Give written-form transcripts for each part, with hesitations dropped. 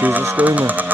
Jesus Gamer.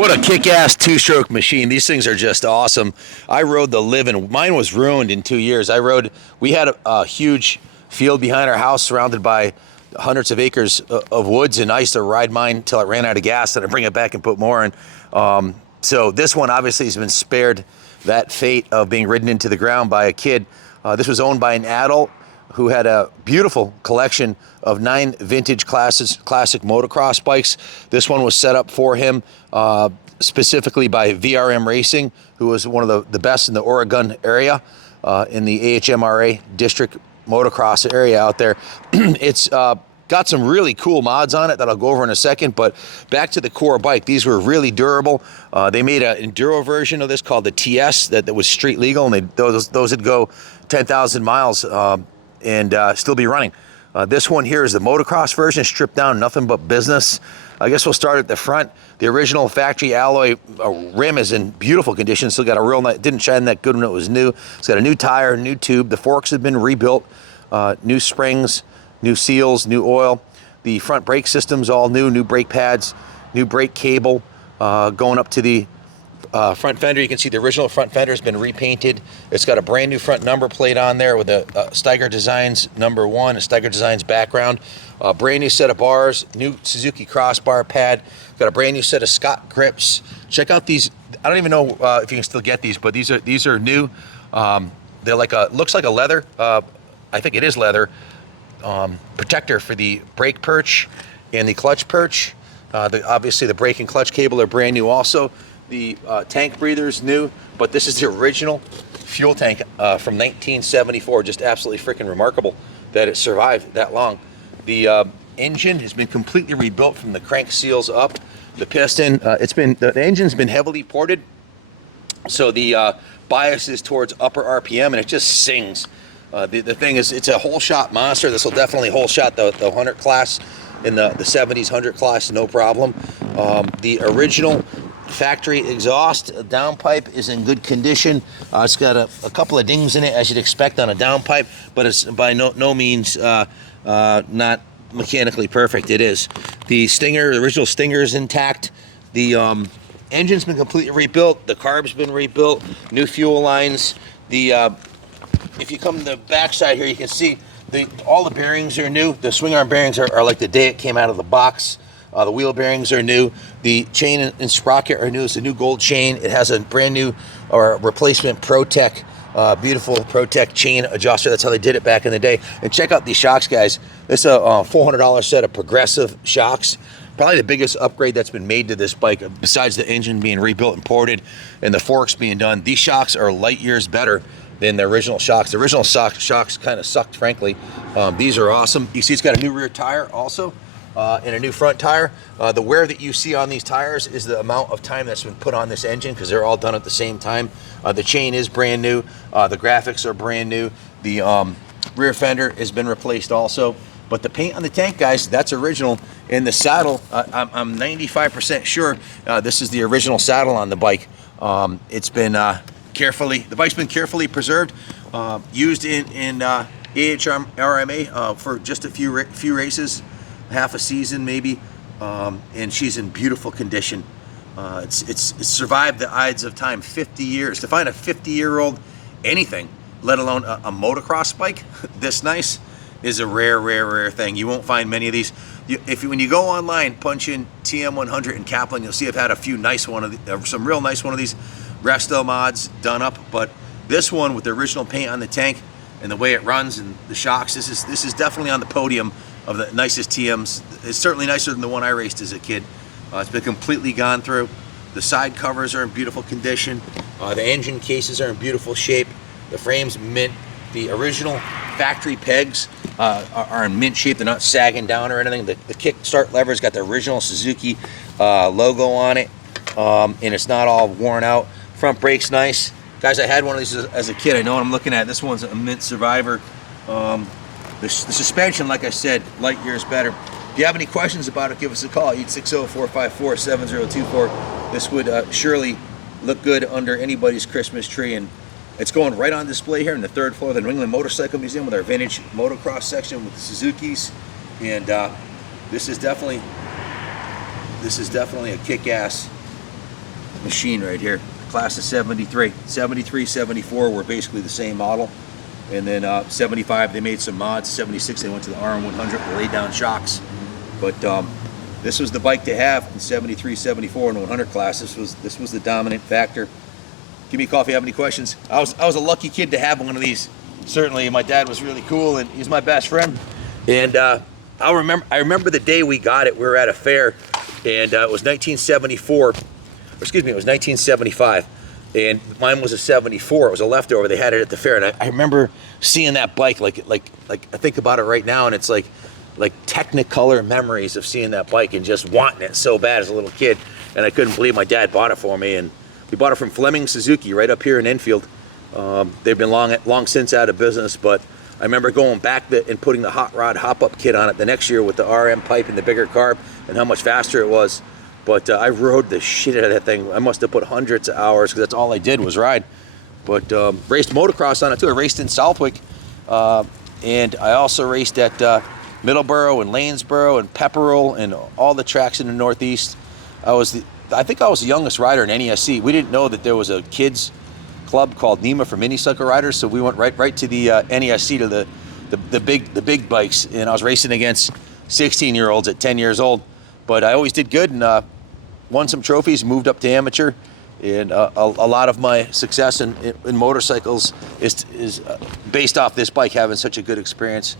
What a kick-ass two-stroke machine. These things are just awesome. I rode the living. Mine was ruined in 2 years. We had a huge field behind our house surrounded by hundreds of acres of woods, and I used to ride mine until it ran out of gas, and I'd bring it back and put more in. So this one obviously has been spared that fate of being ridden into the ground by a kid. This was owned by an adult who had a beautiful collection of 9 vintage classic motocross bikes. This one was set up for him specifically by VRM Racing, who was one of the best in the Oregon area, in the AHRMA district motocross area out there. It's got some really cool mods on it that I'll go over in a second, but back to the core bike. These were really durable. They made an enduro version of this called the TS that was street legal, and those would go 10,000 miles and still be running. This one here is the motocross version, stripped down, nothing but business. I guess we'll start at the front. The original factory alloy rim is in beautiful condition. Still got a real nice, didn't shine that good when it was new. It's got a new tire, new tube. The forks have been rebuilt, new springs, new seals, new oil. The front brake system's all new brake pads, new brake cable. Going up to the front fender, you can see the original front fender has been repainted. It's got a brand new front number plate on there with a Staiger Designs #1, a Staiger Designs background. A brand new set of bars, new Suzuki Crossbar Pad. Got a brand new set of Scott grips. Check out these. I don't even know if you can still get these, but these are new. They're like looks like a leather. I think it is leather protector for the brake perch and the clutch perch. Obviously, the brake and clutch cable are brand new also. The tank breather's new, but this is the original fuel tank from 1974. Just absolutely freaking remarkable that it survived that long. The engine has been completely rebuilt from the crank seals up. The piston, the engine's been heavily ported, so the bias is towards upper RPM, and it just sings. The thing is, it's a Holeshot monster. This will definitely Holeshot the 100 class in the 70s 100 class, no problem. The original factory exhaust downpipe is in good condition. It's got a couple of dings in it, as you'd expect on a downpipe, but it's by no means not mechanically perfect. It is. The original Stinger is intact. The engine's been completely rebuilt. The carb's been rebuilt. New fuel lines. If you come to the backside here, you can see all the bearings are new. The Swingarm bearings are like the day it came out of the box. The wheel bearings are new. The chain and sprocket are new. It's a new gold chain. It has a brand new or replacement ProTech, beautiful ProTech chain adjuster. That's how they did it back in the day. And check out these shocks, guys. This is a $400 set of progressive shocks. Probably the biggest upgrade that's been made to this bike, besides the engine being rebuilt and ported and the forks being done. These shocks are light years better than the original shocks. The original shocks kind of sucked, frankly. These are awesome. You see it's got a new rear tire also. And a new front tire. The wear that you see on these tires is the amount of time that's been put on this engine, because they're all done at the same time. The chain is brand new. The graphics are brand new. The rear fender has been replaced also. But the paint on the tank, guys, that's original. And the saddle, I'm 95% sure this is the original saddle on the bike. It's been the bike's been carefully preserved, used in AHRMA for just a few races. Half a season maybe, and she's in beautiful condition. It's survived the ides of time, 50 years. To find a 50-year-old anything, let alone a motocross bike this nice, is a rare thing. You won't find many of these. When you go online, punch in TM100 in Kaplan, you'll see I've had a few nice some real nice one of these resto mods done up. But this one with the original paint on the tank and the way it runs and the shocks, this is definitely on the podium of the nicest TMs. It's certainly nicer than the one I raced as a kid. It's been completely gone through. The side covers are in beautiful condition. The engine cases are in beautiful shape. The frame's mint. The original factory pegs are in mint shape. They're not sagging down or anything. The kick start lever's got the original Suzuki logo on it, and it's not all worn out. Front brake's nice. Guys, I had one of these as a kid. I know what I'm looking at. This one's a mint survivor. The suspension, like I said, light years better. If you have any questions about it, give us a call, 860-454-7024. This would surely look good under anybody's Christmas tree, and it's going right on display here in the 3rd floor of the New England Motorcycle Museum with our vintage motocross section with the Suzukis. And this is definitely a kick-ass machine right here. Class of 73. 73, 74 were basically the same model. And then 75, they made some mods. 76, they went to the AHRMA 100, laid down shocks. But this was the bike to have in 73, 74, and 100 class. This was the dominant factor. Give me a call if you have any questions. I was a lucky kid to have one of these. Certainly, my dad was really cool, and he's my best friend. And I remember the day we got it. We were at a fair, and it was 1974. Or excuse me, it was 1975. And mine was a 74. It was a leftover. They had it at the fair, and I remember seeing that bike. Like I think about it right now, and it's like Technicolor memories of seeing that bike and just wanting it so bad as a little kid. And I couldn't believe my dad bought it for me. And we bought it from Fleming Suzuki right up here in Enfield. They've been long since out of business, but I remember going back and putting the hot rod hop-up kit on it the next year with the RM pipe and the bigger carb, and how much faster it was. But I rode the shit out of that thing. I must have put hundreds of hours, because that's all I did was ride. But raced motocross on it too. I raced in Southwick, and I also raced at Middleborough and Lanesboro and Pepperell and all the tracks in the Northeast. I think I was the youngest rider in NESC. We didn't know that there was a kids club called NEMA for mini cycle riders, so we went right to the NESC, to the big bikes, and I was racing against 16-year-olds at 10 years old. But I always did good, and won some trophies, moved up to amateur, and a lot of my success in motorcycles is based off this bike, having such a good experience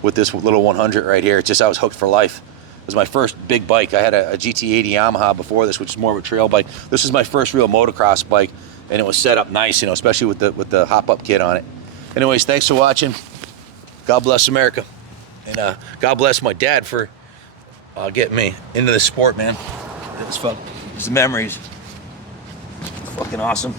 with this little 100 right here. It's just, I was hooked for life. It was my first big bike. I had a GT80 Yamaha before this, which is more of a trail bike. This is my first real motocross bike, and it was set up nice, especially with the hop-up kit on it. Anyways, thanks for watching. God bless America, and God bless my dad for getting me into the sport, man. It was fun. It was the memories. Fucking awesome.